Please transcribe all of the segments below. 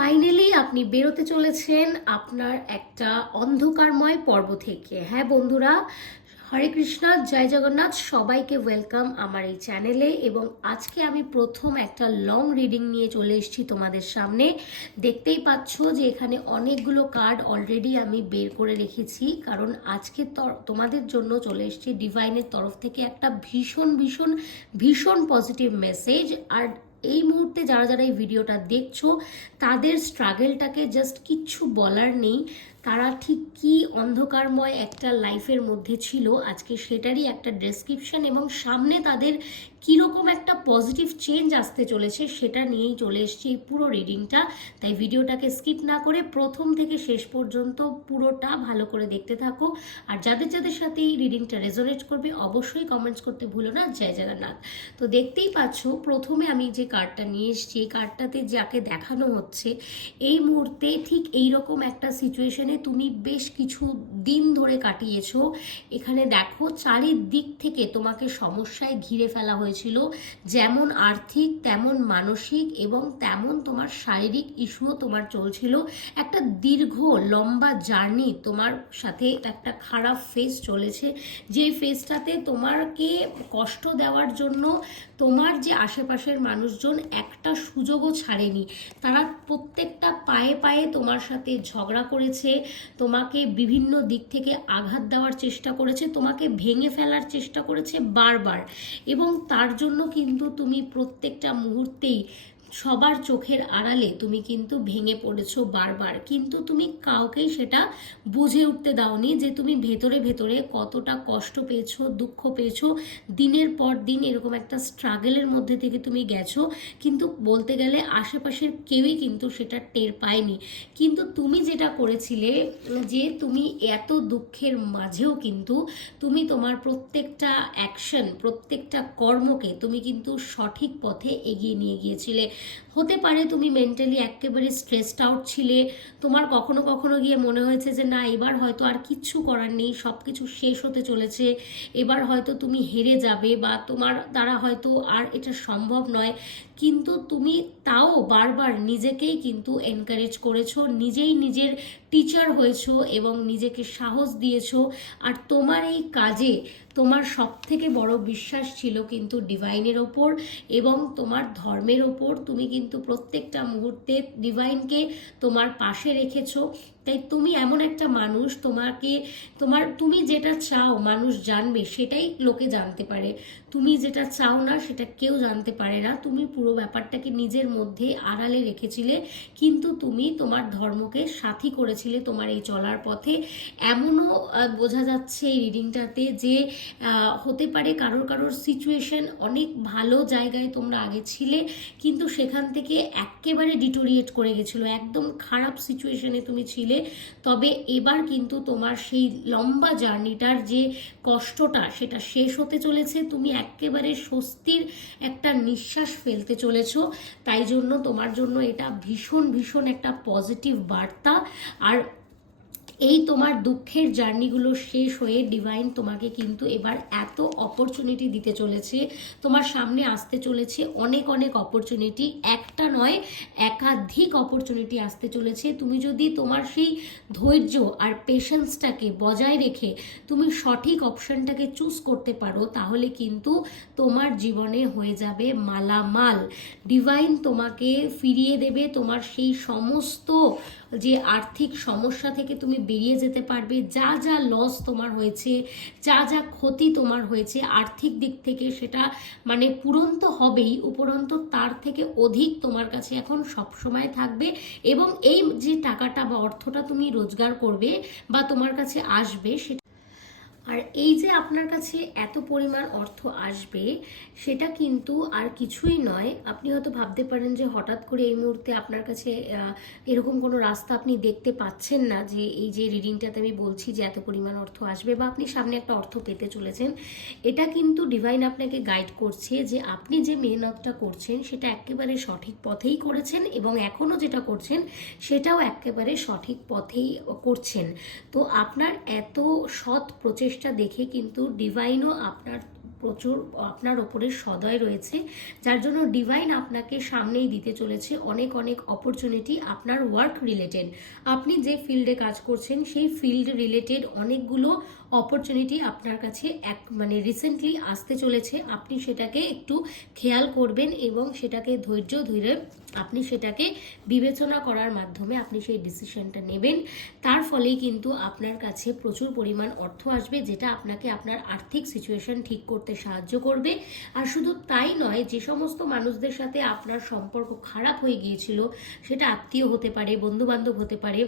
Finally আপনি বেরোতে চলেছেন আপনার একটা অন্ধকারময় পর্ব থেকে। হ্যাঁ বন্ধুরা, হরে কৃষ্ণা, জয় জগন্নাথ, সবাইকে ওয়েলকাম আমার এই চ্যানেলে। এবং আজকে আমি প্রথম একটা লং রিডিং নিয়ে চলে এসেছি তোমাদের সামনে। দেখতেই পাচ্ছ যে এখানে অনেকগুলো কার্ড অলরেডি আমি বের করে রেখেছি, কারণ আজকে তোমাদের জন্য চলে এসেছি ডিভাইনের তরফ থেকে একটা ভীষণ ভীষণ ভীষণ পজিটিভ মেসেজ। আর এই মুহূর্তে যারা যারা এই ভিডিওটা দেখছো তাদের স্ট্রাগলটাকে জাস্ট কিচ্ছু বলার নেই। তারা ঠিক কি অন্ধকারময় একটা লাইফের মধ্যে ছিল, আজকে সেটারই একটা ডেসক্রিপশন এবং সামনে তাদের কীরকম একটা পজিটিভ চেঞ্জ আসতে চলেছে সেটা নিয়েই চলে এসেছি এই পুরো রিডিংটা। তাই ভিডিওটাকে স্কিপ না করে প্রথম থেকে শেষ পর্যন্ত পুরোটা ভালো করে দেখতে থাকো। আর যাদের যাদের সাথে এই রিডিংটা রেজোনেট করবে অবশ্যই কমেন্টস করতে ভুলো না। জয় জগন্নাথ। তো দেখতেই পাচ্ছ প্রথমে আমি যে কার্ডটা নিয়ে এসেছি, এই কার্ডটাতে যাকে দেখানো হচ্ছে এই মুহূর্তে ঠিক এইরকম একটা সিচুয়েশনে তুমি বেশ কিছু দিন ধরে কাটিয়েছো। এখানে দেখো চারিদিক থেকে তোমাকে সমস্যায় ঘিরে ফেলা হয়েছিল, যেমন আর্থিক তেমন মানসিক এবং তেমন তোমার শারীরিক ইস্যুও তোমার চলছিল। একটা দীর্ঘ লম্বা জার্নি তোমার সাথে একটা খারাপ ফেজ চলেছে, যে ফেজটাতে তোমাকে কষ্ট দেওয়ার জন্য তোমার যে আশেপাশের মানুষজন একটা সুযোগও ছাড়েনি। তারা প্রত্যেকটা পায়ে পায়ে তোমার সাথে ঝগড়া করেছে, তোমাকে বিভিন্ন দিক থেকে আঘাত দেওয়ার চেষ্টা করেছে, তোমাকে ভেঙে ফেলার চেষ্টা করেছে বারবার। এবং তার জন্য কিন্তু তুমি প্রত্যেকটা মুহূর্তেই সবার চোখের আড়ালে তুমি কিন্তু ভেঙে পড়েছো বারবার, কিন্তু তুমি কাউকেই সেটা বুঝে উঠতে দাওনি যে তুমি ভেতরে ভেতরে কতটা কষ্ট পেয়েছো, দুঃখ পেয়েছো। দিনের পর দিন এরকম একটা স্ট্রাগলের মধ্যে থেকে তুমি গেছো, কিন্তু বলতে গেলে আশেপাশের কেউই কিন্তু সেটা টের পায়নি। কিন্তু তুমি যেটা করেছিলে, যে তুমি এত দুঃখের মাঝেও কিন্তু তুমি তোমার প্রত্যেকটা অ্যাকশন, প্রত্যেকটা কর্মকে তুমি কিন্তু সঠিক পথে এগিয়ে নিয়ে গিয়েছিলে। হতে পারে তুমি মেন্টালি একেবারে স্ট্রেসড আউট ছিলে, তোমার কখনো কখনো গিয়ে মনে হয়েছে যে না, এবার হয়তো আর কিচ্ছু করার নেই, সব কিছু শেষ হতে চলেছে, এবার হয়তো তুমি হেরে যাবে বা তোমার দ্বারা হয়তো আর এটা সম্ভব নয়। কিন্তু তুমি তাও বারবার নিজেকেই কিন্তু এনকারেজ করেছো, নিজেই নিজের টিচার হয়েছো এবং নিজেকে সাহস দিয়েছো। আর তোমার এই কাজে তোমার সব থেকে বড় বিশ্বাস ছিল কিন্তু ডিভাইনের ওপর এবং তোমার ধর্মের ওপর। তুমি কিন্তু প্রত্যেকটা মুহূর্তে ডিভাইনকে তোমার পাশে রেখেছো। তাই তুমি এমন একটা মানুষ, তুমি যেটা চাও মানুষ জানবে সেটাই লোকে জানতে পারে, তুমি যেটা চাও না সেটা কেউ জানতে পারে না। তুমি পুরো ব্যাপারটাকে নিজের মধ্যে আড়ালে রেখেছিলে, কিন্তু তুমি তোমার ধর্মকে সাথী করেছিলে তোমার এই চলার পথে। এমনও বোঝা যাচ্ছে এই রিডিংটাতে যে হতে পারে কারোর কারোর সিচুয়েশন অনেক ভালো জায়গায় তোমরা আগে ছিলে, কিন্তু সেখান থেকে একেবারে ডিটোরিয়েট করে গেছিলো, একদম খারাপ সিচুয়েশনে তুমি ছিলে। তবে এবার কিন্তু তোমার সেই লম্বা জার্নিটার যে কষ্টটা সেটা শেষ হতে চলেছে, তুমি একেবারে স্বস্তির একটা নিঃশ্বাস ফেলতে চলেছো। তাই জন্য তোমার জন্য এটা ভীষণ ভীষণ একটা পজিটিভ বার্তা। আর এই তোমার দুঃখের জার্নিগুলো শেষ হয়ে ডিভাইন তোমাকে কিন্তু এবার এত অপরচুনিটি দিতে চলেছে, তোমার সামনে আসতে চলেছে অনেক অনেক অপরচুনিটি, একটা নয় একাধিক অপরচুনিটি আসতে চলেছে। তুমি যদি তোমার সেই ধৈর্য আর পেশেন্সটাকে বজায় রেখে তুমি সঠিক অপশনটাকে চুজ করতে পারো, তাহলে কিন্তু তোমার জীবনে হয়ে যাবে মালামাল। ডিভাইন তোমাকে ফিরিয়ে দেবে তোমার সেই সমস্ত যে আর্থিক সমস্যা থেকে তুমি বেরিয়ে যেতে পারবে। যা যা লস তোমার হয়েছে, যা যা ক্ষতি তোমার হয়েছে আর্থিক দিক থেকে, সেটা মানে পূরণ তো হবেই, উপরন্ত তার থেকে অধিক তোমার কাছে এখন সবসময় থাকবে। এবং এই যে টাকাটা বা অর্থটা তুমি রোজগার করবে বা তোমার কাছে আসবে, সেটা আর এই যে আপনার কাছে এত পরিমাণ অর্থ আসবে সেটা কিন্তু আর কিছুই নয়। আপনি হয়তো ভাবতে পারেন যে হঠাৎ করে এই মুহূর্তে আপনার কাছে এরকম কোনো রাস্তা আপনি দেখতে পাচ্ছেন না, যে এই যে রিডিংটাতে আমি বলছি যে এত পরিমাণ অর্থ আসবে বা আপনি সামনে একটা অর্থ পেতে চলেছেন। এটা কিন্তু ডিভাইন আপনাকে গাইড করছে যে আপনি যে মেহনতটা করছেন সেটা একেবারে সঠিক পথেই করেছেন এবং এখনও যেটা করছেন সেটাও একেবারে সঠিক পথেই করছেন। তো আপনার এত সৎ প্রচেষ্টা দেখে কিন্তু ডিভাইনও আপনার প্রচুর আপনার ওপরে সদয় রয়েছে, যার জন্য ডিভাইন আপনাকে সামনেই দিতে চলেছে অনেক অনেক অপরচুনিটি আপনার ওয়ার্ক রিলেটেড। আপনি যে ফিল্ডে কাজ করছেন সেই ফিল্ড রিলেটেড অনেকগুলো অপরচুনিটি আপনার কাছে মানে রিসেন্টলি আসতে চলেছে। আপনি সেটাকে একটু খেয়াল করবেন এবং সেটাকে ধৈর্য ধরে আপনি সেটাকে বিবেচনা করার মাধ্যমে আপনি সেই ডিসিশনটা নেবেন। তার ফলেই কিন্তু আপনার কাছে প্রচুর পরিমাণ অর্থ আসবে, যেটা আপনাকে আপনার আর্থিক সিচুয়েশন ঠিক করতে সাহায্য করবে। আর শুধু তাই নয়, যে সমস্ত মানুষদের সাথে আপনার সম্পর্ক খারাপ হয়ে গিয়েছিল, সেটা আত্মীয় হতে পারে, বন্ধু বান্ধব হতে পারে,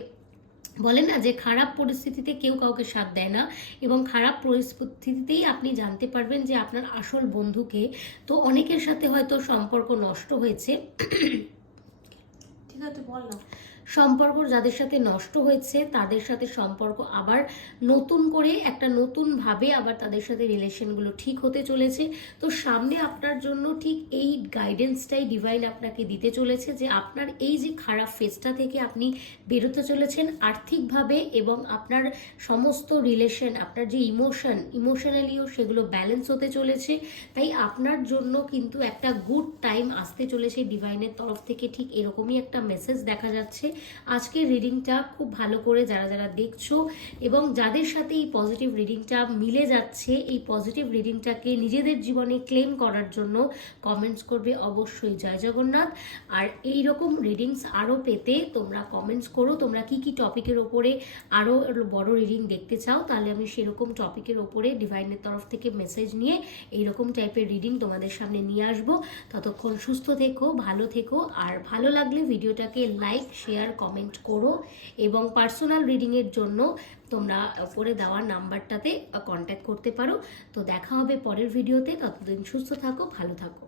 বলে না যে খারাপ পরিস্থিতিতে কেউ কাউকে সাথ দেয় না, এবং খারাপ পরিস্থিতিতেই আপনি জানতে পারবেন যে আপনার আসল বন্ধুকে। তো অনেকের সাথে হয়তো সম্পর্ক নষ্ট হয়েছে, ঠিক আছে বল না, সম্পর্ক যাদের সাথে নষ্ট হয়েছে তাদের সাথে সম্পর্ক আবার নতুন করে একটা নতুনভাবে আবার তাদের সাথে রিলেশনগুলো ঠিক হতে চলেছে। তো সামনে আপনার জন্য ঠিক এই গাইডেন্সটাই ডিভাইন আপনাকে দিতে চলেছে, যে আপনার এই যে খারাপ ফেজটা থেকে আপনি বেরোতে চলেছেন আর্থিকভাবে, এবং আপনার সমস্ত রিলেশন, আপনার যে ইমোশনালিও সেগুলো ব্যালেন্স হতে চলেছে। তাই আপনার জন্য কিন্তু একটা গুড টাইম আসতে চলেছে ডিভাইনের তরফ থেকে, ঠিক এরকমই একটা মেসেজ দেখা যাচ্ছে। আজকের রিডিংটা খুব ভালো করে যারা যারা দেখছো এবং যাদের সাথে এই পজিটিভ রিডিংটা মিলে যাচ্ছে, এই পজিটিভ রিডিংটাকে নিজেদের জীবনে ক্লেম করার জন্য কমেন্টস করবে অবশ্যই জয় জগন্নাথ। আর এই রকম রিডিংস আরও পেতে তোমরা কমেন্টস করো, তোমরা কি কি টপিকের ওপরে আরও বড় রিডিং দেখতে চাও, তাহলে আমি সেরকম টপিকের ওপরে ডিভাইনের তরফ থেকে মেসেজ নিয়ে এইরকম টাইপের রিডিং তোমাদের সামনে নিয়ে আসবো। ততক্ষণ সুস্থ থেকো, ভালো থেকো, আর ভালো লাগলে ভিডিওটাকে লাইক, শেয়ার, কমেন্ট করো, এবং পার্সোনাল রিডিংয়ের জন্য তোমরা উপরে দেওয়া নাম্বারটাতে কন্ট্যাক্ট করতে পারো। তো দেখা হবে পরের ভিডিওতে, ততদিন সুস্থ থাকো, ভালো থাকো।